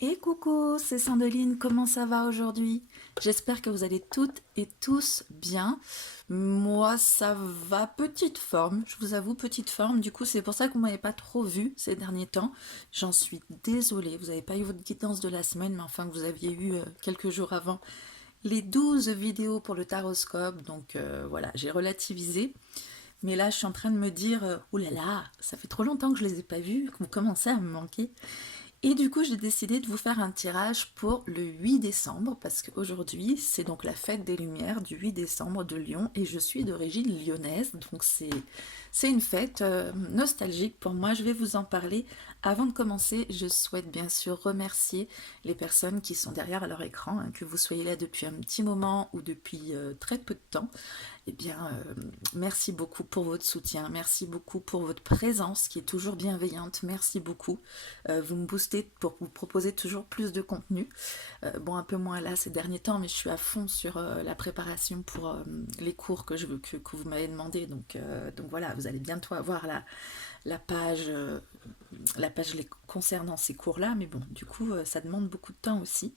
Et coucou, c'est Sandeline, comment ça va aujourd'hui? J'espère que vous allez toutes et tous bien. Moi, ça va, petite forme, je vous avoue, petite forme. Du coup, c'est pour ça que vous m'avez pas trop vu ces derniers temps. J'en suis désolée, vous n'avez pas eu votre guidance de la semaine, mais enfin, vous aviez eu quelques jours avant les 12 vidéos pour le taroscope. Donc voilà, j'ai relativisé. Mais là, je suis en train de me dire, ouh là là, ça fait trop longtemps que je les ai pas vus, que vous commencez à me manquer. Et du coup, j'ai décidé de vous faire un tirage pour le 8 décembre, parce qu'aujourd'hui, c'est donc la fête des Lumières du 8 décembre de Lyon, et je suis d'origine lyonnaise, donc c'est une fête nostalgique pour moi. Je vais vous en parler. Avant de commencer, je souhaite bien sûr remercier les personnes qui sont derrière leur écran, hein, que vous soyez là depuis un petit moment ou depuis très peu de temps. Eh bien, merci beaucoup pour votre soutien, merci beaucoup pour votre présence qui est toujours bienveillante, merci beaucoup. Vous me boostez pour vous proposer toujours plus de contenu. Bon, un peu moins là ces derniers temps, mais je suis à fond sur la préparation pour les cours que vous m'avez demandé. Donc voilà, vous allez bientôt avoir la page, la page concernant ces cours-là, mais bon, du coup, ça demande beaucoup de temps aussi.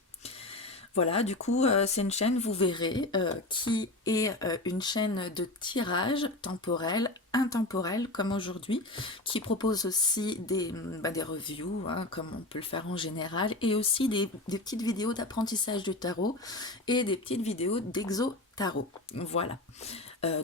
Voilà, du coup, c'est une chaîne, vous verrez, qui est une chaîne de tirage temporel, intemporel, comme aujourd'hui, qui propose aussi des reviews, hein, comme on peut le faire en général, et aussi des petites vidéos d'apprentissage du tarot et des petites vidéos d'exo-tarot. Voilà.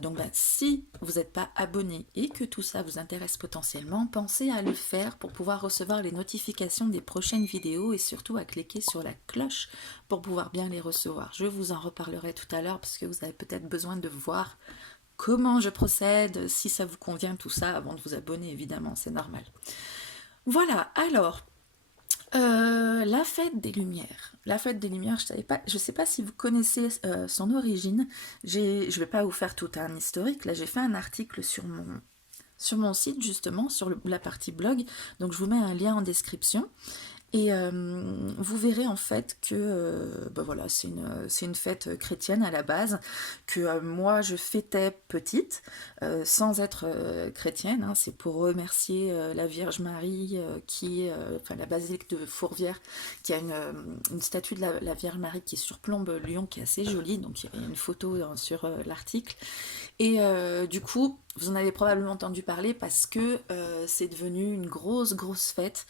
Donc si vous n'êtes pas abonné et que tout ça vous intéresse potentiellement, pensez à le faire pour pouvoir recevoir les notifications des prochaines vidéos et surtout à cliquer sur la cloche pour pouvoir bien les recevoir. Je vous en reparlerai tout à l'heure parce que vous avez peut-être besoin de voir comment je procède, si ça vous convient tout ça avant de vous abonner évidemment, c'est normal. Voilà, alors la fête des Lumières. La fête des Lumières, je sais pas si vous connaissez son origine. Je vais pas vous faire tout un historique. Là, j'ai fait un article sur mon site justement, sur la partie blog. Donc, je vous mets un lien en description. Et vous verrez en fait que ben voilà, c'est une fête chrétienne à la base, que moi je fêtais petite, sans être chrétienne. Hein, c'est pour remercier la Vierge Marie, enfin la basilique de Fourvière, qui a une statue de la Vierge Marie qui surplombe Lyon, qui est assez jolie. Donc il y a une photo sur l'article. Et du coup, vous en avez probablement entendu parler parce que c'est devenu une grosse fête,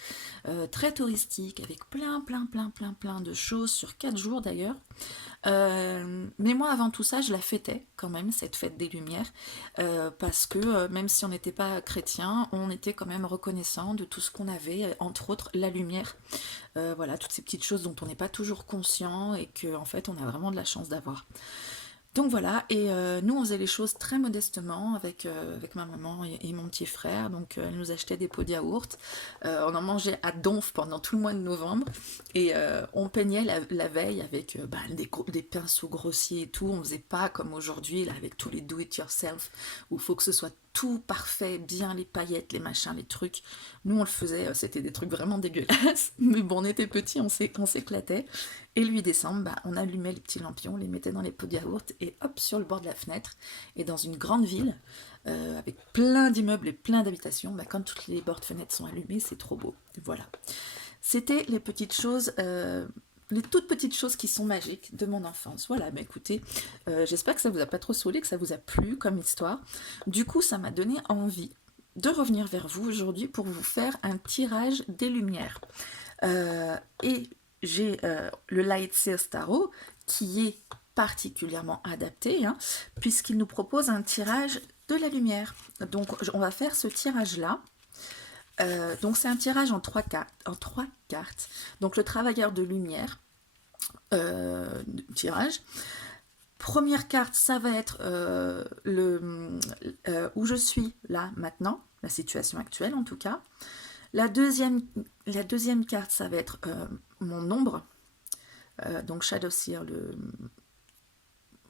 très touristique, avec plein de choses, sur 4 jours d'ailleurs. Mais moi, avant tout ça, je la fêtais quand même, cette fête des Lumières, parce que même si on n'était pas chrétien, on était quand même reconnaissant de tout ce qu'on avait, entre autres la lumière. Voilà, toutes ces petites choses dont on n'est pas toujours conscient et que en fait, on a vraiment de la chance d'avoir. Donc voilà, et nous on faisait les choses très modestement avec ma maman et mon petit frère. Donc elle nous achetait des pots de yaourt. On en mangeait à donf pendant tout le mois de novembre. Et on peignait la veille avec des pinceaux grossiers et tout. On faisait pas comme aujourd'hui, là, avec tous les do it yourself, où il faut que ce soit tout parfait, bien les paillettes, les machins, les trucs. Nous on le faisait, c'était des trucs vraiment dégueulasses. Mais bon, on était petits, on s'éclatait. Et le 8 décembre, on allumait les petits lampions, on les mettait dans les pots de yaourt et hop, sur le bord de la fenêtre. Et dans une grande ville, avec plein d'immeubles et plein d'habitations, quand toutes les bords de fenêtres sont allumées, c'est trop beau. Voilà. C'était les petites choses, les toutes petites choses qui sont magiques de mon enfance. Voilà, écoutez, j'espère que ça vous a pas trop saoulé, que ça vous a plu comme histoire. Du coup, ça m'a donné envie de revenir vers vous aujourd'hui pour vous faire un tirage des lumières. Et j'ai le Light Seals Tarot qui est particulièrement adapté, hein, puisqu'il nous propose un tirage de la lumière. Donc on va faire ce tirage-là. Donc c'est un tirage en trois cartes. Donc le travailleur de lumière, tirage. Première carte, ça va être où je suis là maintenant, la situation actuelle en tout cas. La deuxième carte, ça va être mon ombre, donc Shadow Seer,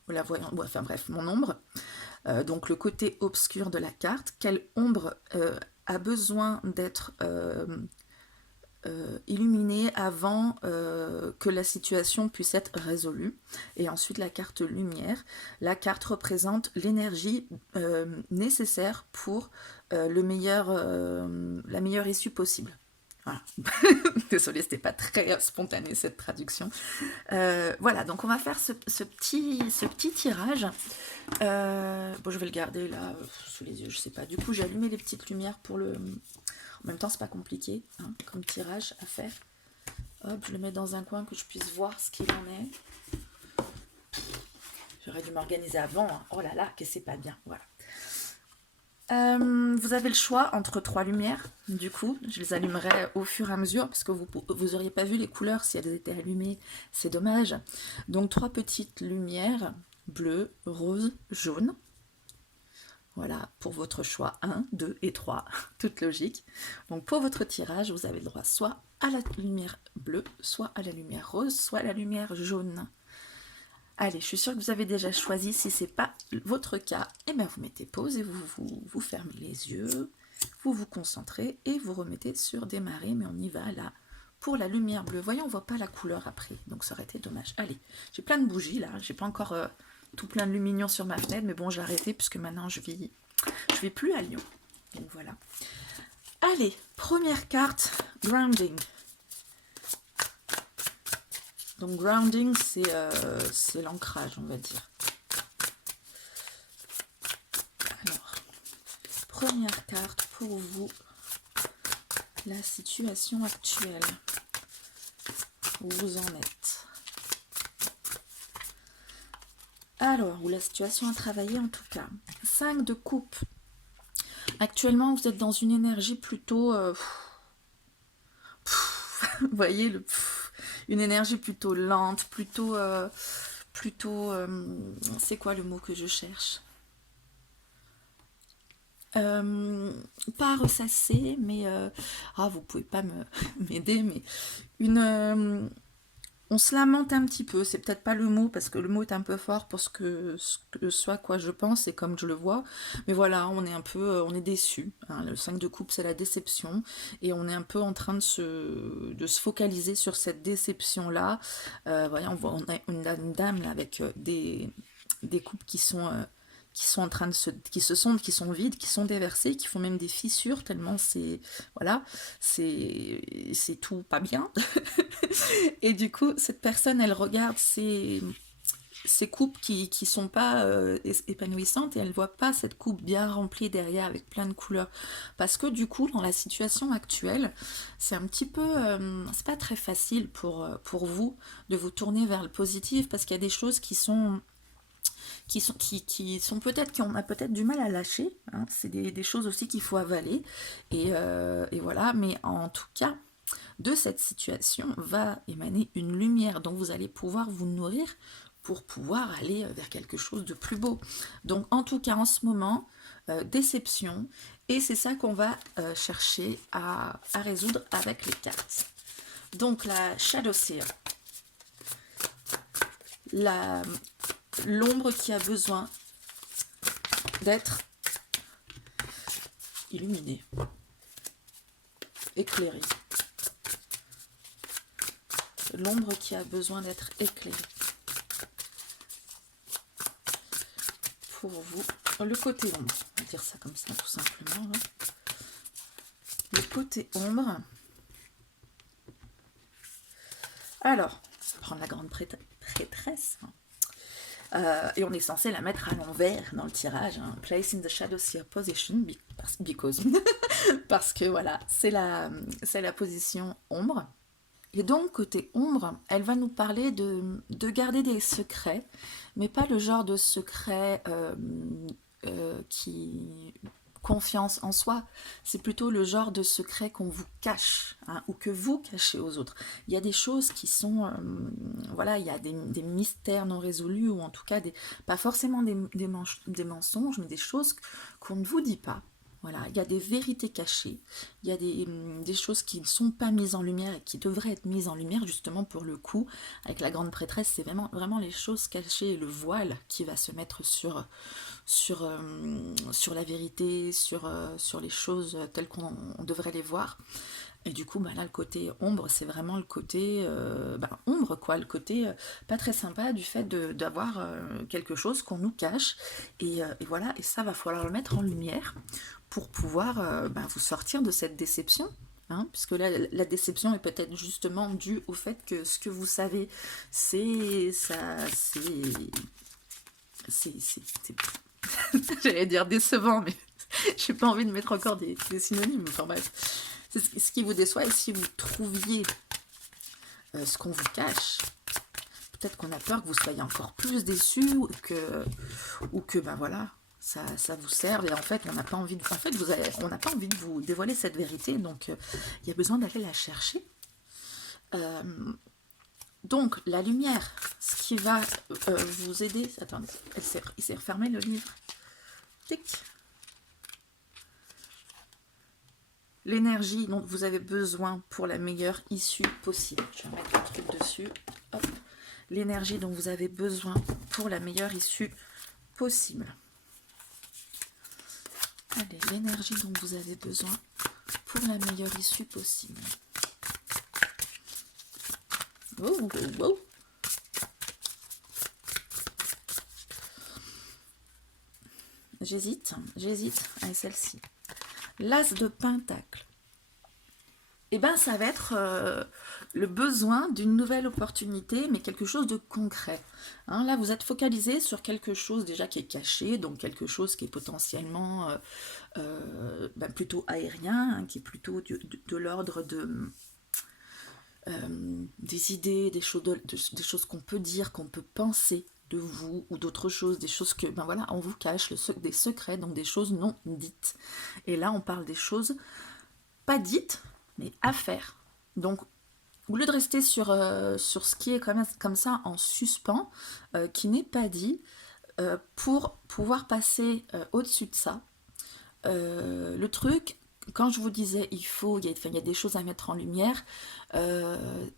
la voyante, enfin bref, mon ombre, donc le côté obscur de la carte. Quelle ombre a besoin d'être illuminée avant que la situation puisse être résolue. Et ensuite la carte lumière. La carte représente l'énergie nécessaire pour la meilleure issue possible. Voilà. Désolée, c'était pas très spontané cette traduction. Voilà, donc on va faire ce petit tirage. Bon, je vais le garder là sous les yeux, je sais pas. Du coup, j'ai allumé les petites lumières pour le... En même temps, c'est pas compliqué hein, comme tirage à faire. Hop, je le mets dans un coin que je puisse voir ce qu'il en est. J'aurais dû m'organiser avant. Hein. Oh là là, que c'est pas bien. Voilà. Vous avez le choix entre 3 lumières. Du coup, je les allumerai au fur et à mesure parce que vous n'auriez pas vu les couleurs si elles étaient allumées. C'est dommage. Donc 3 petites lumières, bleu, rose, jaune. Voilà, pour votre choix 1, 2 et 3, toute logique. Donc pour votre tirage, vous avez le droit soit à la lumière bleue, soit à la lumière rose, soit à la lumière jaune. Allez, je suis sûre que vous avez déjà choisi. Si ce n'est pas votre cas, eh bien vous mettez pause et vous fermez les yeux, vous vous concentrez et vous remettez sur démarrer. Mais on y va là pour la lumière bleue. Voyons, on ne voit pas la couleur après, donc ça aurait été dommage. Allez, j'ai plein de bougies là, j'ai pas encore tout plein de lumignons sur ma fenêtre, mais bon, j'ai arrêté puisque maintenant je vis plus à Lyon. Donc voilà. Allez, première carte, grounding. Donc grounding, c'est l'ancrage, on va dire. Alors, première carte pour vous, la situation actuelle. Où vous en êtes. Alors, ou la situation à travailler en tout cas. 5 de coupe. Actuellement, vous êtes dans une énergie plutôt... vous voyez, une énergie plutôt lente, plutôt... c'est quoi le mot que je cherche? Pas ressasser, mais... vous pouvez pas m'aider, mais... on se lamente un petit peu, c'est peut-être pas le mot, parce que le mot est un peu fort pour ce que à quoi je pense et comme je le vois, mais voilà, on est déçu, hein. Le 5 de coupe, c'est la déception, et on est un peu en train de se focaliser sur cette déception-là. Voyez, on a une dame là, avec des coupes qui sont en train qui sont vides, qui sont déversées, qui font même des fissures, tellement c'est, voilà, c'est tout pas bien. Et du coup, cette personne, elle regarde ces coupes qui sont pas épanouissantes et elle voit pas cette coupe bien remplie derrière avec plein de couleurs. Parce que du coup, dans la situation actuelle, c'est un petit peu... c'est pas très facile pour vous de vous tourner vers le positif parce qu'il y a des choses qui sont peut-être, qu'on a peut-être du mal à lâcher, hein. C'est des choses aussi qu'il faut avaler, et voilà, mais en tout cas, de cette situation va émaner une lumière dont vous allez pouvoir vous nourrir pour pouvoir aller vers quelque chose de plus beau. Donc en tout cas, en ce moment, déception, et c'est ça qu'on va chercher à résoudre avec les cartes. Donc la Shadow Seer, l'ombre qui a besoin d'être illuminée, éclairée. L'ombre qui a besoin d'être éclairée. Pour vous, le côté ombre, on va dire ça comme ça tout simplement. Hein. Le côté ombre. Alors, on va prendre la grande prêtresse. Et on est censé la mettre à l'envers dans le tirage. Hein. Place in the shadow seer position, because. Parce que voilà, c'est la position ombre. Et donc, côté ombre, elle va nous parler de garder des secrets, mais pas le genre de secret qui... confiance en soi, c'est plutôt le genre de secret qu'on vous cache, hein, ou que vous cachez aux autres. Il y a des choses qui sont... voilà, il y a des mystères non résolus, ou en tout cas, pas forcément des mensonges, mais des choses qu'on ne vous dit pas. Voilà, il y a des vérités cachées, il y a des choses qui ne sont pas mises en lumière et qui devraient être mises en lumière, justement pour le coup. Avec la grande prêtresse, c'est vraiment les choses cachées, le voile qui va se mettre sur la vérité, sur les choses telles qu'on devrait les voir. Et du coup, là, le côté ombre, c'est vraiment le côté ombre, quoi, le côté pas très sympa du fait d'avoir quelque chose qu'on nous cache. Et voilà, et ça va falloir le mettre en lumière pour pouvoir vous sortir de cette déception. hein, puisque là, la déception est peut-être justement due au fait que ce que vous savez, c'est ça, c'est j'allais dire décevant, mais j'ai pas envie de mettre encore des synonymes. Enfin bref, c'est ce qui vous déçoit. Et si vous trouviez ce qu'on vous cache, peut-être qu'on a peur que vous soyez encore plus déçus ou que ben voilà, ça vous serve. Et en fait, on n'a pas envie de, en fait, on n'a pas envie de vous dévoiler cette vérité. Donc, il y a besoin d'aller la chercher. Euh, donc, la lumière, ce qui va vous aider. Attendez, il s'est refermé le livre. Tic. L'énergie dont vous avez besoin pour la meilleure issue possible. Je vais mettre le truc dessus. Hop. L'énergie dont vous avez besoin pour la meilleure issue possible. Allez, l'énergie dont vous avez besoin pour la meilleure issue possible. Oh, oh, oh. J'hésite avec celle-ci. L'as de pentacle. Eh bien, ça va être le besoin d'une nouvelle opportunité, mais quelque chose de concret. Hein, là, vous êtes focalisé sur quelque chose déjà qui est caché, donc quelque chose qui est potentiellement plutôt aérien, hein, qui est plutôt de l'ordre des idées, des choses qu'on peut dire, qu'on peut penser de vous ou d'autres choses, des choses que, ben voilà, on vous cache, des secrets, donc des choses non dites. Et là, on parle des choses pas dites, mais à faire. Donc, au lieu de rester sur ce qui est comme ça en suspens, qui n'est pas dit, pour pouvoir passer au-dessus de ça, le truc, quand je vous disais il y a des choses à mettre en lumière,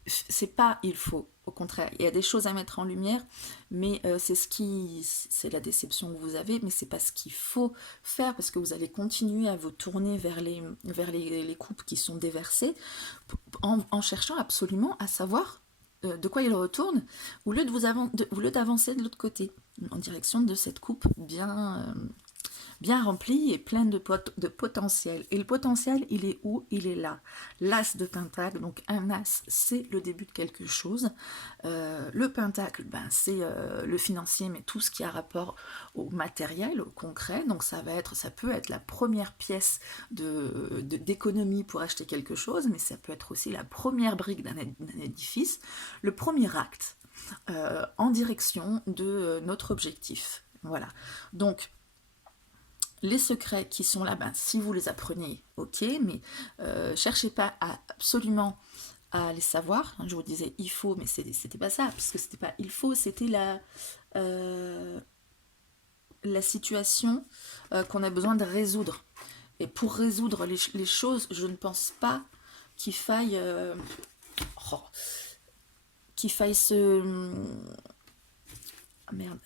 c'est pas il faut, au contraire, il y a des choses à mettre en lumière, mais c'est la déception que vous avez, mais c'est pas ce qu'il faut faire, parce que vous allez continuer à vous tourner vers les coupes qui sont déversées, en cherchant absolument à savoir de quoi il retourne, au lieu d'avancer de l'autre côté, en direction de cette coupe bien rempli et plein de potentiel. Et le potentiel, il est où? Il est là. L'as de pentacle, donc un as, c'est le début de quelque chose. Le pentacle, c'est le financier, mais tout ce qui a rapport au matériel, au concret. Donc ça peut être la première pièce d'économie pour acheter quelque chose, mais ça peut être aussi la première brique d'un édifice, le premier acte en direction de notre objectif. Voilà. Donc, les secrets qui sont là, si vous les apprenez, ok, mais cherchez pas absolument à les savoir. Je vous disais il faut, mais c'était pas ça, parce que c'était pas il faut, c'était la situation qu'on a besoin de résoudre. Et pour résoudre les choses, je ne pense pas qu'il faille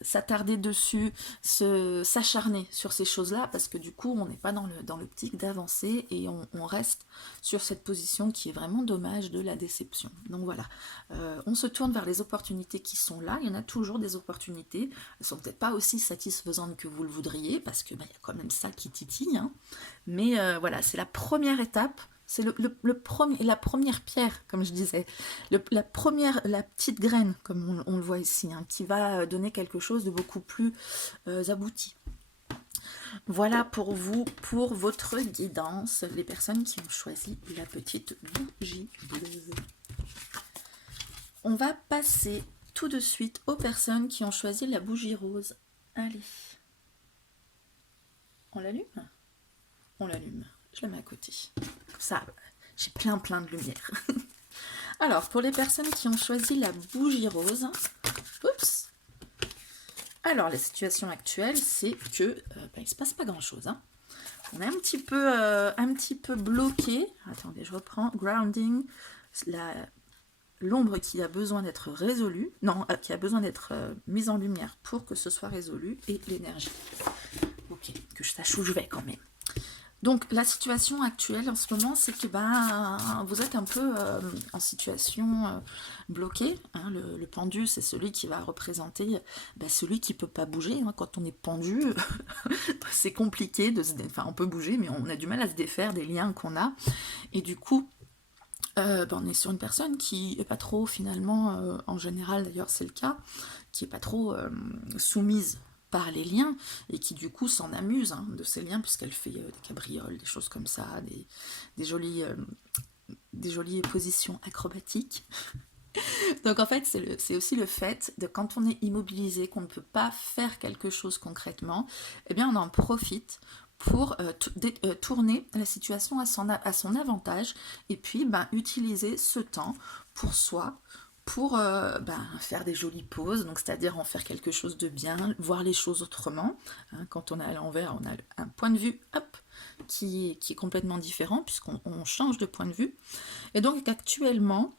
s'attarder dessus, s'acharner sur ces choses-là, parce que du coup, on n'est pas dans l'optique d'avancer et on reste sur cette position qui est vraiment dommage de la déception. Donc voilà, on se tourne vers les opportunités qui sont là. Il y en a toujours des opportunités. Elles sont peut-être pas aussi satisfaisantes que vous le voudriez, parce que il y a quand même ça qui titille. Hein. Mais voilà, c'est la première étape. C'est la première pierre, comme je disais, la petite graine, comme on le voit ici, hein, qui va donner quelque chose de beaucoup plus abouti. Voilà pour vous, pour votre guidance, les personnes qui ont choisi la petite bougie bleue. On va passer tout de suite aux personnes qui ont choisi la bougie rose. Allez. On l'allume ? On l'allume. Je la mets à côté. Comme ça, j'ai plein de lumière. Alors, pour les personnes qui ont choisi la bougie rose, oups. Alors, la situation actuelle, c'est que il ne se passe pas grand-chose. Hein. On est un petit peu bloqué. Attendez, je reprends. Grounding, l'ombre qui a besoin d'être résolue, qui a besoin d'être mise en lumière pour que ce soit résolu, et l'énergie. Ok, que je sache où je vais quand même. Donc la situation actuelle en ce moment, c'est que vous êtes un peu en situation bloquée. Hein, le pendu, c'est celui qui va représenter celui qui ne peut pas bouger. Hein. Quand on est pendu, c'est compliqué on peut bouger, mais on a du mal à se défaire des liens qu'on a. Et du coup, On est sur une personne qui est pas trop finalement, en général d'ailleurs c'est le cas, qui est pas trop soumise par les liens et qui du coup s'en amuse hein, de ces liens puisqu'elle fait des cabrioles, des choses comme ça, des jolies, des jolies positions acrobatiques. Donc en fait c'est aussi le fait de quand on est immobilisé, qu'on ne peut pas faire quelque chose concrètement, eh bien on en profite pour tourner la situation à son avantage et puis utiliser ce temps pour soi, pour faire des jolies pauses, donc c'est-à-dire en faire quelque chose de bien, voir les choses autrement. Hein, quand on est à l'envers, on a un point de vue hop, qui est complètement différent puisqu'on change de point de vue. Et donc actuellement,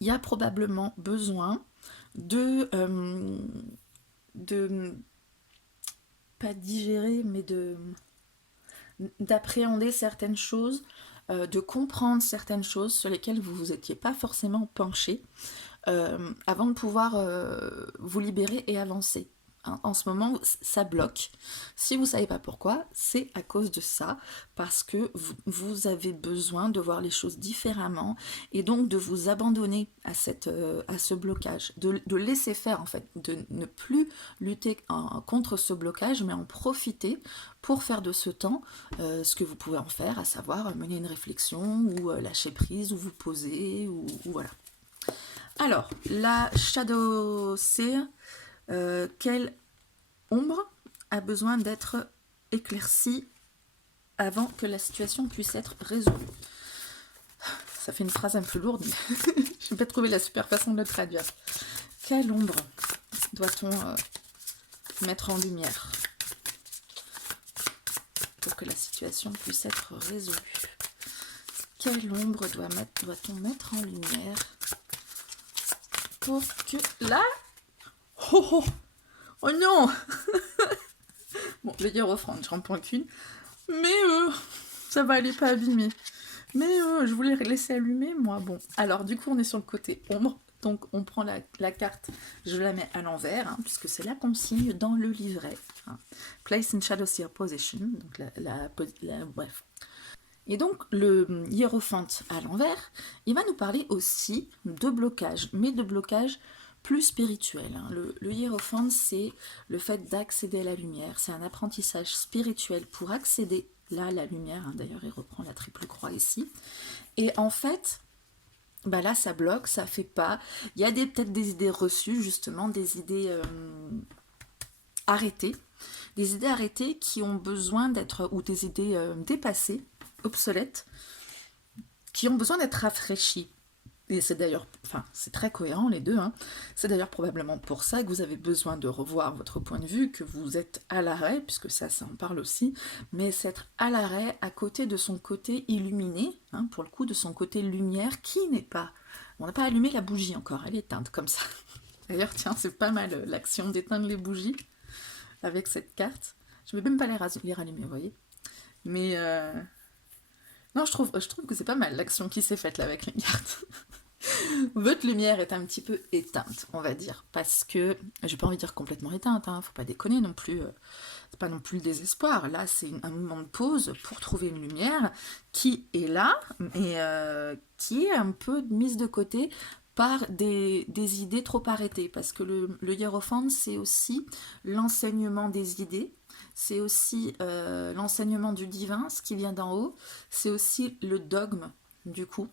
il y a probablement besoin de pas digérer, mais d'appréhender certaines choses, de comprendre certaines choses sur lesquelles vous vous étiez pas forcément penché, avant de pouvoir vous libérer et avancer. Hein, en ce moment, ça bloque. Si vous ne savez pas pourquoi, c'est à cause de ça, parce que vous avez besoin de voir les choses différemment et donc de vous abandonner à ce blocage, de laisser faire en fait, de ne plus lutter contre ce blocage, mais en profiter pour faire de ce temps ce que vous pouvez en faire, à savoir mener une réflexion ou lâcher prise ou vous poser ou voilà. Alors, la Shadow Seer, quelle ombre a besoin d'être éclaircie avant que la situation puisse être résolue? Ça fait une phrase un peu lourde, mais je n'ai pas trouvé la super façon de le traduire. Quelle ombre doit-on mettre en lumière pour que la situation puisse être résolue? Quelle ombre doit-on mettre en lumière pour que... Là, oh non. Bon, je vais dire offrande, je n'en prends qu'une. Mais ça va aller pas abîmer. Mais je voulais laisser allumer, moi. Bon, alors du coup, on est sur le côté ombre. Donc, on prend la carte, je la mets à l'envers, hein, puisque c'est la consigne dans le livret. Hein. Place in Shadow Seer Position. Donc, bref. Et donc, le hiérophante à l'envers, il va nous parler aussi de blocage, mais de blocage plus spirituel. Hein. Le hiérophante, c'est le fait d'accéder à la lumière. C'est un apprentissage spirituel pour accéder là à la lumière. Hein. D'ailleurs, il reprend la triple croix ici. Et en fait, là, ça bloque, ça fait pas. Il y a peut-être des idées reçues, justement, des idées arrêtées. Des idées arrêtées qui ont besoin d'être, ou des idées dépassées, obsolètes, qui ont besoin d'être rafraîchies. Et c'est d'ailleurs, c'est très cohérent les deux, hein. C'est d'ailleurs probablement pour ça que vous avez besoin de revoir votre point de vue, que vous êtes à l'arrêt, puisque ça en parle aussi, mais c'est être à l'arrêt à côté de son côté illuminé, hein, pour le coup de son côté lumière, qui n'est pas... On n'a pas allumé la bougie encore, elle est éteinte comme ça. D'ailleurs, tiens, c'est pas mal l'action d'éteindre les bougies avec cette carte. Je ne vais même pas les rallumer, vous voyez. Mais... Non, je trouve que c'est pas mal l'action qui s'est faite là avec les cartes. Votre lumière est un petit peu éteinte, on va dire, parce que, j'ai pas envie de dire complètement éteinte, hein, faut pas déconner non plus, c'est pas non plus le désespoir, là c'est un moment de pause pour trouver une lumière qui est là, et qui est un peu mise de côté par des idées trop arrêtées, parce que le hiérophante c'est aussi l'enseignement des idées, c'est aussi l'enseignement du divin, ce qui vient d'en haut, c'est aussi le dogme du coup.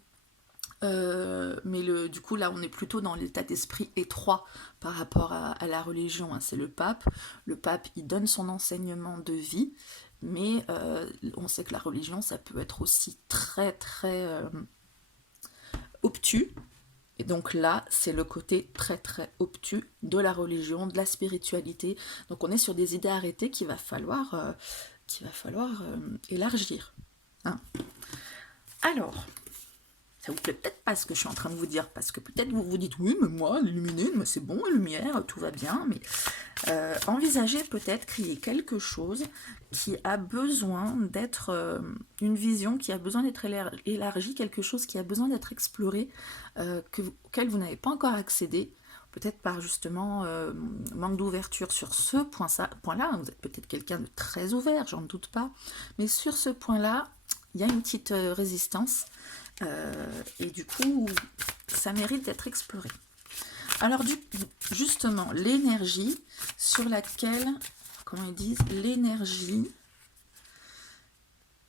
Mais du coup là on est plutôt dans l'état d'esprit étroit par rapport à la religion, hein. C'est le pape il donne son enseignement de vie, mais on sait que la religion ça peut être aussi très très obtus, et donc là c'est le côté très très obtus de la religion, de la spiritualité, donc on est sur des idées arrêtées qu'il va falloir élargir, hein. Alors ça vous plaît peut-être pas ce que je suis en train de vous dire, parce que peut-être vous vous dites oui mais moi l'illuminé c'est bon, la lumière tout va bien, mais envisagez peut-être qu'il y ait quelque chose qui a besoin d'être une vision qui a besoin d'être élargie, quelque chose qui a besoin d'être exploré, auquel vous n'avez pas encore accédé, peut-être par justement manque d'ouverture sur ce point-là. Vous êtes peut-être quelqu'un de très ouvert, j'en doute pas, mais sur ce point-là il y a une petite résistance. Et du coup, ça mérite d'être exploré. Alors, justement, l'énergie sur laquelle, comment ils disent,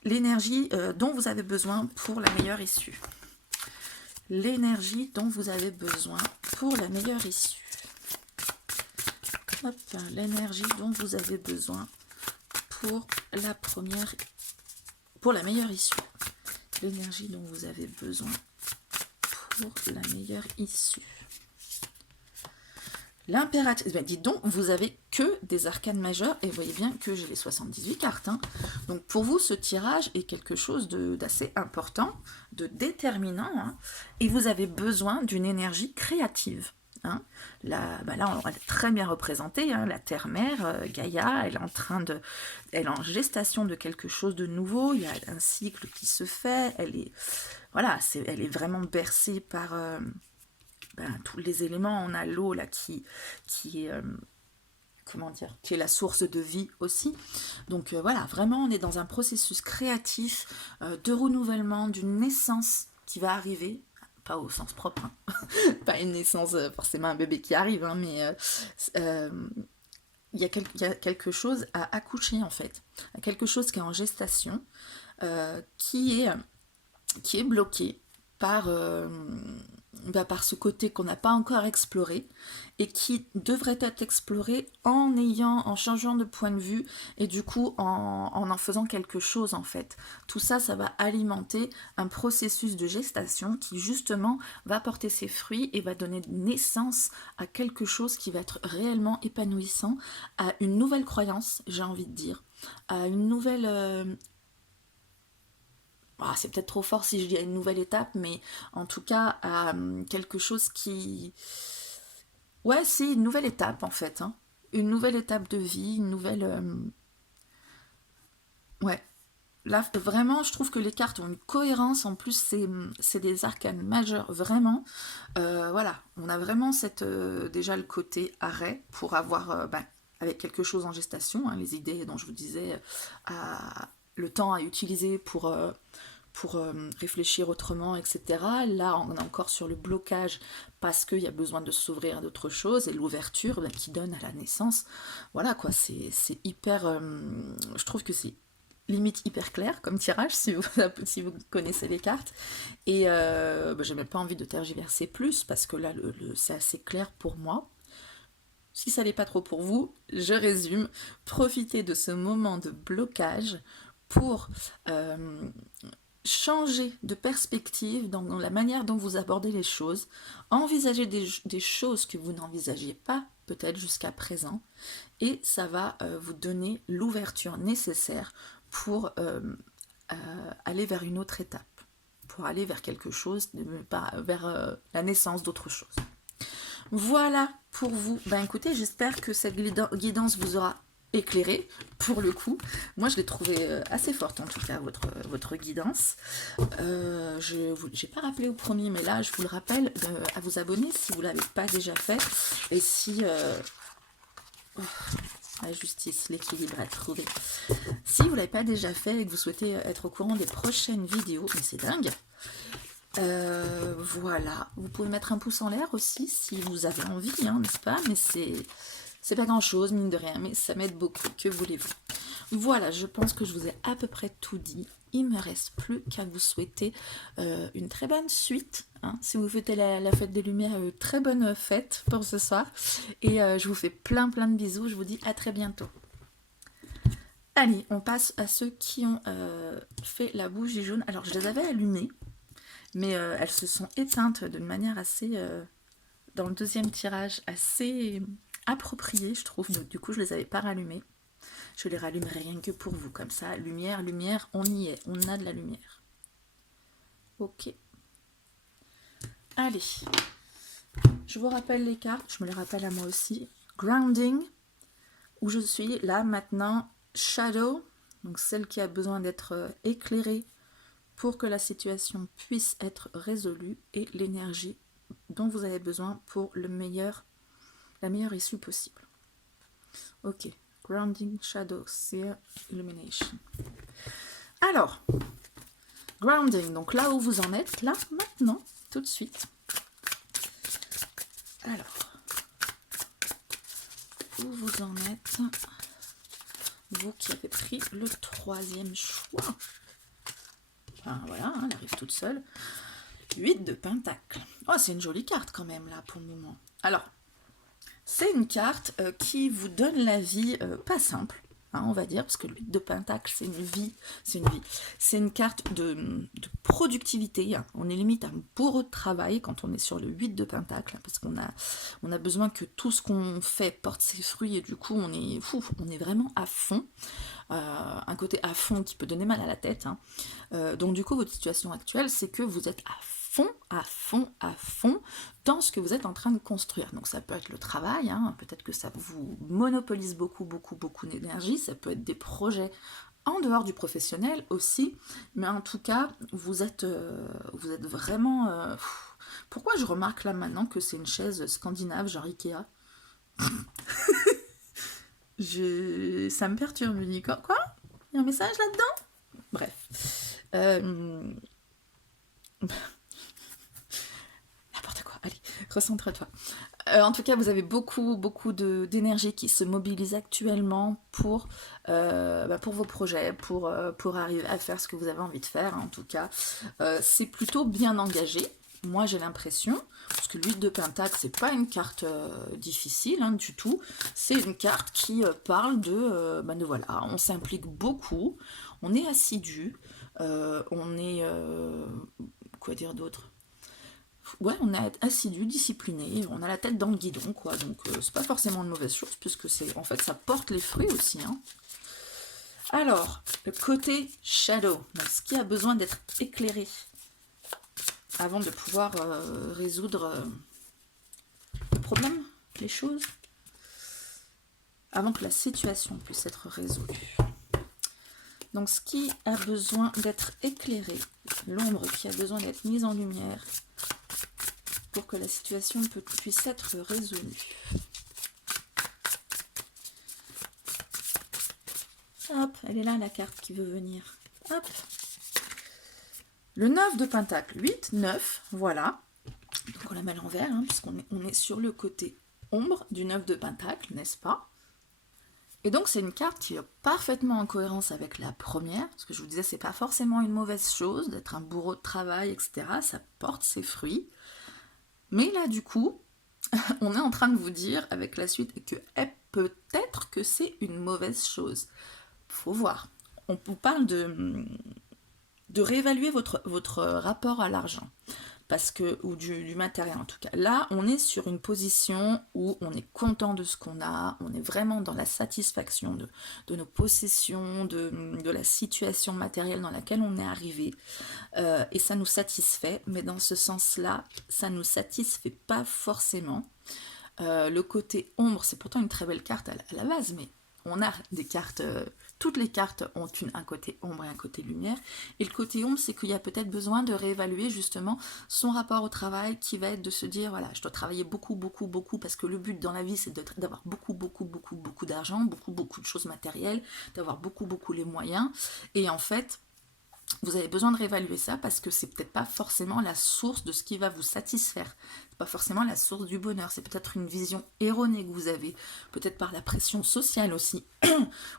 l'énergie dont vous avez besoin pour la meilleure issue. L'énergie dont vous avez besoin pour la meilleure issue. Hop, l'énergie dont vous avez besoin pour la meilleure issue. L'énergie dont vous avez besoin pour la meilleure issue. L'impératrice, ben, dites donc, vous avez que des arcanes majeures, et vous voyez bien que j'ai les 78 cartes. Hein. Donc pour vous, ce tirage est quelque chose d'assez important, de déterminant, hein, et vous avez besoin d'une énergie créative. Hein. Là, on est très bien représenté, hein, la terre-mère, Gaïa, elle est en gestation de quelque chose de nouveau, il y a un cycle qui se fait, elle est vraiment bercée par... tous les éléments, on a l'eau là qui est qui est la source de vie aussi. Donc voilà, vraiment on est dans un processus créatif de renouvellement, d'une naissance qui va arriver, pas au sens propre, hein. Pas une naissance forcément un bébé qui arrive, hein, mais il y a quelque chose à accoucher en fait, quelque chose qui est en gestation, qui est bloqué par par ce côté qu'on n'a pas encore exploré et qui devrait être exploré en changeant de point de vue et du coup en faisant quelque chose en fait. Tout ça, ça va alimenter un processus de gestation qui justement va porter ses fruits et va donner naissance à quelque chose qui va être réellement épanouissant, à une nouvelle croyance, j'ai envie de dire, à une nouvelle... c'est peut-être trop fort si je dis à une nouvelle étape, mais en tout cas à quelque chose qui... Ouais, c'est une nouvelle étape en fait. Hein. Une nouvelle étape de vie, une nouvelle... Ouais. Là, vraiment, je trouve que les cartes ont une cohérence. En plus, c'est des arcanes majeures, vraiment. Voilà, on a vraiment déjà le côté arrêt pour avoir... avec quelque chose en gestation, hein, les idées dont je vous disais, le temps à utiliser pour réfléchir autrement, etc. Là, on est encore sur le blocage parce qu'il y a besoin de s'ouvrir à d'autres choses et l'ouverture qui donne à la naissance. Voilà quoi, c'est hyper... je trouve que c'est limite hyper clair comme tirage si vous connaissez les cartes. Et j'ai même pas envie de tergiverser plus parce que là, c'est assez clair pour moi. Si ça n'est pas trop pour vous, je résume. Profitez de ce moment de blocage pour changer de perspective dans la manière dont vous abordez les choses, envisager des choses que vous n'envisagiez pas peut-être jusqu'à présent, et ça va vous donner l'ouverture nécessaire pour aller vers une autre étape, pour aller vers quelque chose, vers la naissance d'autre chose. Voilà pour vous. Écoutez, j'espère que cette guidance vous aura éclairé pour le coup. Moi je l'ai trouvé assez forte en tout cas, votre guidance. J'ai pas rappelé au premier, mais là je vous le rappelle à vous abonner si vous l'avez pas déjà fait. Et si la justice, l'équilibre à trouver. Si vous l'avez pas déjà fait et que vous souhaitez être au courant des prochaines vidéos, mais c'est dingue. Voilà, vous pouvez mettre un pouce en l'air aussi si vous avez envie, hein, n'est-ce pas? Mais c'est pas grand chose, mine de rien, mais ça m'aide beaucoup, que voulez-vous? Voilà, je pense que je vous ai à peu près tout dit. Il me reste plus qu'à vous souhaiter une très bonne suite. Hein. Si vous fêtez la fête des Lumières, très bonne fête pour ce soir. Et je vous fais plein de bisous. Je vous dis à très bientôt. Allez, on passe à ceux qui ont fait la bougie jaune. Alors, je les avais allumées, mais elles se sont éteintes d'une manière assez... dans le deuxième tirage, assez appropriée, je trouve. Donc, du coup, je les avais pas rallumées. Je les rallume rien que pour vous, comme ça. Lumière, on y est. On a de la lumière. Ok. Allez. Je vous rappelle les cartes. Je me les rappelle à moi aussi. Grounding, où je suis là maintenant. Shadow, donc celle qui a besoin d'être éclairée pour que la situation puisse être résolue. Et l'énergie dont vous avez besoin pour la meilleure issue possible. Ok. Grounding, Shadow, Seer, Illumination. Alors, Grounding, donc là où vous en êtes, là, maintenant, tout de suite. Alors, où vous en êtes, vous qui avez pris le 3e choix. Enfin, voilà, hein, elle arrive toute seule. 8 de Pentacle. Oh, c'est une jolie carte quand même, là, pour le moment. Alors, c'est une carte qui vous donne la vie pas simple, hein, on va dire, parce que le 8 de Pentacle, c'est une vie, c'est une carte de productivité, hein. On est limite un bourreau de travail quand on est sur le 8 de Pentacle, parce qu'on a besoin que tout ce qu'on fait porte ses fruits, et du coup, on est vraiment à fond. Un côté à fond qui peut donner mal à la tête, hein. Donc du coup, votre situation actuelle, c'est que vous êtes à fond dans ce que vous êtes en train de construire. Donc ça peut être le travail, hein, peut-être que ça vous monopolise beaucoup d'énergie, ça peut être des projets en dehors du professionnel aussi, mais en tout cas, vous êtes vraiment... Pourquoi je remarque là maintenant que c'est une chaise scandinave, genre Ikea? Ça me perturbe, je dis quoi? Il y a un message là-dedans? Bref. N'importe quoi, allez, recentre-toi. En tout cas, vous avez beaucoup d'énergie qui se mobilise actuellement pour vos projets, pour arriver à faire ce que vous avez envie de faire, hein, en tout cas. C'est plutôt bien engagé, moi j'ai l'impression, parce que le 8 de Pentacle, c'est pas une carte difficile, hein, du tout. C'est une carte qui parle de voilà, on s'implique beaucoup, on est assidu, on est... quoi dire d'autre? Ouais, on est assidu, discipliné, on a la tête dans le guidon, quoi. Donc c'est pas forcément une mauvaise chose, puisque en fait ça porte les fruits aussi, hein. Alors, le côté shadow, donc ce qui a besoin d'être éclairé avant de pouvoir résoudre le problème, les choses, avant que la situation puisse être résolue. Donc ce qui a besoin d'être éclairé, l'ombre qui a besoin d'être mise en lumière, pour que la situation puisse être résolue. Hop, elle est là la carte qui veut venir. Hop. Le 9 de Pentacle, 8, 9, voilà. Donc on la met à l'envers, hein, puisqu'on est sur le côté ombre du 9 de Pentacle, n'est-ce pas? Et donc c'est une carte qui est parfaitement en cohérence avec la première, parce que je vous disais, c'est pas forcément une mauvaise chose d'être un bourreau de travail, etc. Ça porte ses fruits. Mais là, du coup, on est en train de vous dire, avec la suite, que peut-être que c'est une mauvaise chose. Faut voir. On vous parle de réévaluer votre rapport à l'argent, ou du matériel en tout cas. Là, on est sur une position où on est content de ce qu'on a, on est vraiment dans la satisfaction de nos possessions, de la situation matérielle dans laquelle on est arrivé, et ça nous satisfait, mais dans ce sens-là, ça ne nous satisfait pas forcément. Le côté ombre, c'est pourtant une très belle carte à la base, mais on a des cartes, toutes les cartes ont un côté ombre et un côté lumière, et le côté ombre, c'est qu'il y a peut-être besoin de réévaluer justement son rapport au travail, qui va être de se dire, voilà, je dois travailler beaucoup, parce que le but dans la vie, c'est d'avoir beaucoup d'argent, beaucoup de choses matérielles, d'avoir beaucoup les moyens, et en fait, vous avez besoin de réévaluer ça, parce que c'est peut-être pas forcément la source de ce qui va vous satisfaire. C'est pas forcément la source du bonheur. C'est peut-être une vision erronée que vous avez, peut-être par la pression sociale aussi,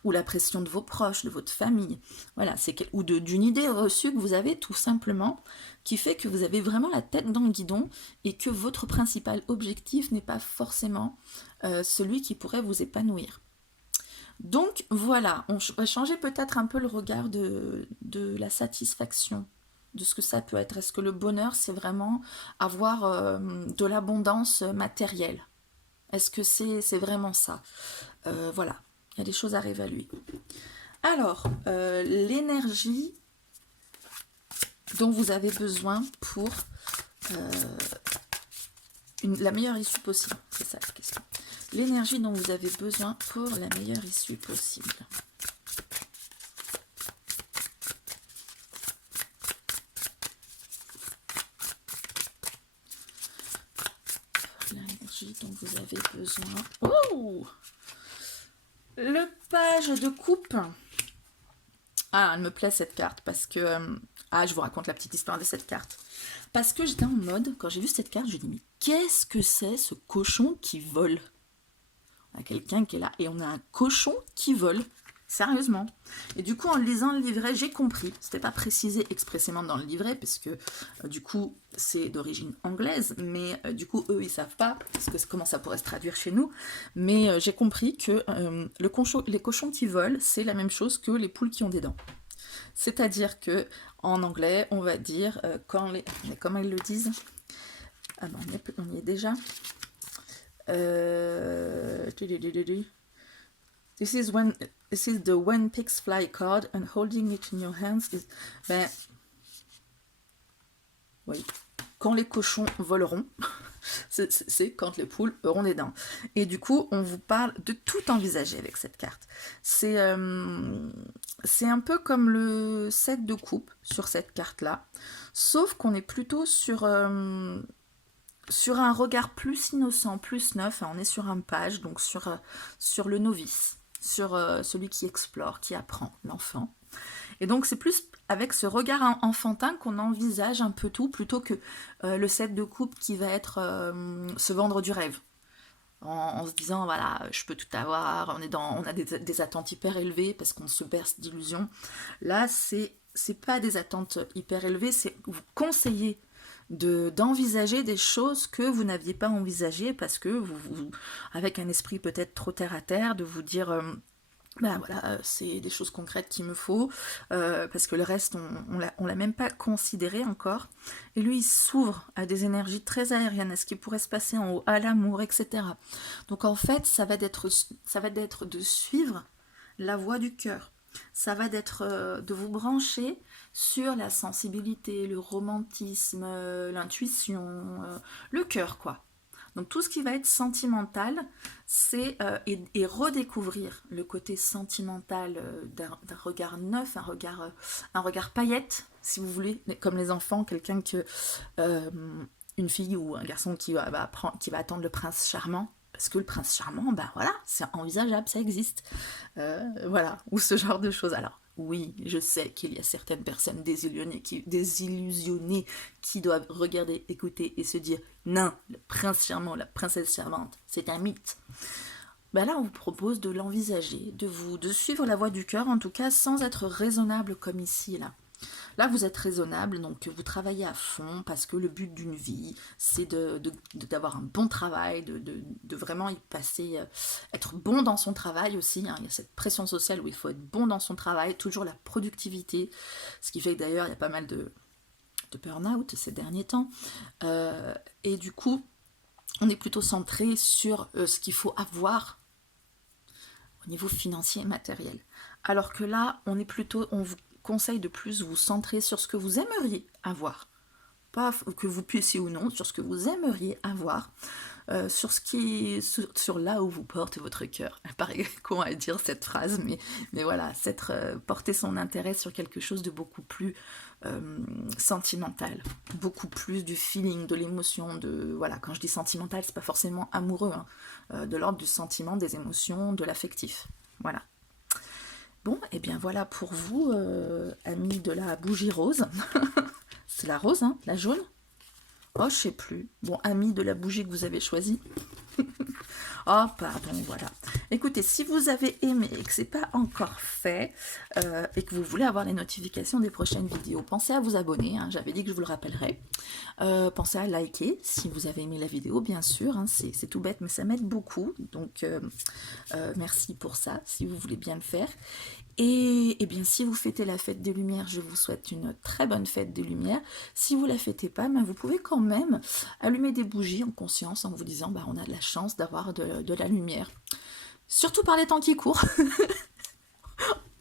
ou la pression de vos proches, de votre famille. Voilà, d'une idée reçue que vous avez tout simplement, qui fait que vous avez vraiment la tête dans le guidon et que votre principal objectif n'est pas forcément celui qui pourrait vous épanouir. Donc voilà, on va changer peut-être un peu le regard de la satisfaction, de ce que ça peut être. Est-ce que le bonheur, c'est vraiment avoir de l'abondance matérielle? Est-ce que c'est vraiment ça? Voilà, il y a des choses à réévaluer. Alors, l'énergie dont vous avez besoin pour la meilleure issue possible, c'est ça la question. L'énergie dont vous avez besoin pour la meilleure issue possible. L'énergie dont vous avez besoin. Oh! Le page de coupe. Ah, elle me plaît cette carte parce que Ah, je vous raconte la petite histoire de cette carte. Parce que j'étais en mode, quand j'ai vu cette carte, je me dis, mais qu'est-ce que c'est ce cochon qui vole? On a quelqu'un qui est là et on a un cochon qui vole. Sérieusement. Et du coup, en lisant le livret, j'ai compris. C'était pas précisé expressément dans le livret, parce que du coup, c'est d'origine anglaise, mais du coup, eux, ils savent pas comment ça pourrait se traduire chez nous. Mais j'ai compris que les cochons qui volent, c'est la même chose que les poules qui ont des dents. C'est-à-dire que en anglais, on va dire comment ils le disent. Ah ben, on y est déjà. This is the when pigs fly card and holding it in your hands is... Ben, oui, quand les cochons voleront, c'est quand les poules auront des dents. Et du coup, on vous parle de tout envisager avec cette carte. C'est un peu comme le set de coupe sur cette carte-là, sauf qu'on est plutôt sur un regard plus innocent, plus neuf. On est sur un page, donc sur le novice, sur celui qui explore, qui apprend, l'enfant. Et donc c'est plus avec ce regard enfantin qu'on envisage un peu tout, plutôt que le set de coupe qui va être se vendre du rêve. En se disant, voilà, je peux tout avoir, on a des attentes hyper élevées parce qu'on se berce d'illusions. Là, c'est pas des attentes hyper élevées, c'est vous conseiller d'envisager des choses que vous n'aviez pas envisagées parce que vous avec un esprit peut-être trop terre à terre, de vous dire ben voilà, c'est des choses concrètes qu'il me faut, parce que le reste, on l'a même pas considéré encore. Et lui, il s'ouvre à des énergies très aériennes, à ce qui pourrait se passer en haut, à l'amour, etc. Donc en fait, ça va d'être de suivre la voie du cœur. Ça va d'être de vous brancher sur la sensibilité, le romantisme, l'intuition, le cœur, quoi. Donc tout ce qui va être sentimental, c'est et redécouvrir le côté sentimental d'un regard neuf, un regard paillette, si vous voulez, comme les enfants, quelqu'un que une fille ou un garçon qui va attendre le prince charmant. Parce que le prince charmant, ben voilà, c'est envisageable, ça existe. Voilà, ou ce genre de choses. Alors, oui, je sais qu'il y a certaines personnes désillusionnées qui doivent regarder, écouter et se dire « Non, le prince charmant, la princesse charmante, c'est un mythe ». Ben là, on vous propose de l'envisager, de suivre la voie du cœur, en tout cas sans être raisonnable comme ici, là. Là, vous êtes raisonnable, donc vous travaillez à fond parce que le but d'une vie, c'est d'avoir un bon travail, de vraiment y passer, être bon dans son travail aussi. Hein. Il y a cette pression sociale où il faut être bon dans son travail, toujours la productivité, ce qui fait que d'ailleurs, il y a pas mal de burn-out ces derniers temps. Et du coup, on est plutôt centré sur ce qu'il faut avoir au niveau financier et matériel. Alors que là, on vous conseille de plus vous centrer sur ce que vous aimeriez avoir. Pas que vous puissiez ou non, sur ce que vous aimeriez avoir, sur là où vous portez votre cœur. Il paraît con à dire cette phrase, mais voilà, porter son intérêt sur quelque chose de beaucoup plus sentimental, beaucoup plus du feeling, de l'émotion, voilà, quand je dis sentimental, c'est pas forcément amoureux, hein, de l'ordre du sentiment, des émotions, de l'affectif. Voilà. Bon, et bien voilà pour vous, amis de la bougie rose. C'est la rose, hein, la jaune. Oh, je sais plus. Bon, amis de la bougie que vous avez choisie. Oh, pardon, voilà. Écoutez, si vous avez aimé et que c'est pas encore fait, et que vous voulez avoir les notifications des prochaines vidéos, pensez à vous abonner, hein, j'avais dit que je vous le rappellerai. Pensez à liker si vous avez aimé la vidéo, bien sûr, hein, c'est tout bête, mais ça m'aide beaucoup, donc merci pour ça, si vous voulez bien le faire. Et bien, si vous fêtez la fête des Lumières, je vous souhaite une très bonne fête des Lumières. Si vous ne la fêtez pas, ben vous pouvez quand même allumer des bougies en conscience en vous disant ben, on a de la chance d'avoir de la lumière. Surtout par les temps qui courent.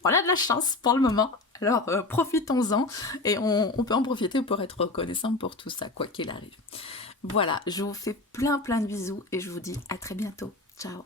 On a de la chance pour le moment. Alors profitons-en et on peut en profiter pour être reconnaissant pour tout ça, quoi qu'il arrive. Voilà, je vous fais plein de bisous et je vous dis à très bientôt. Ciao.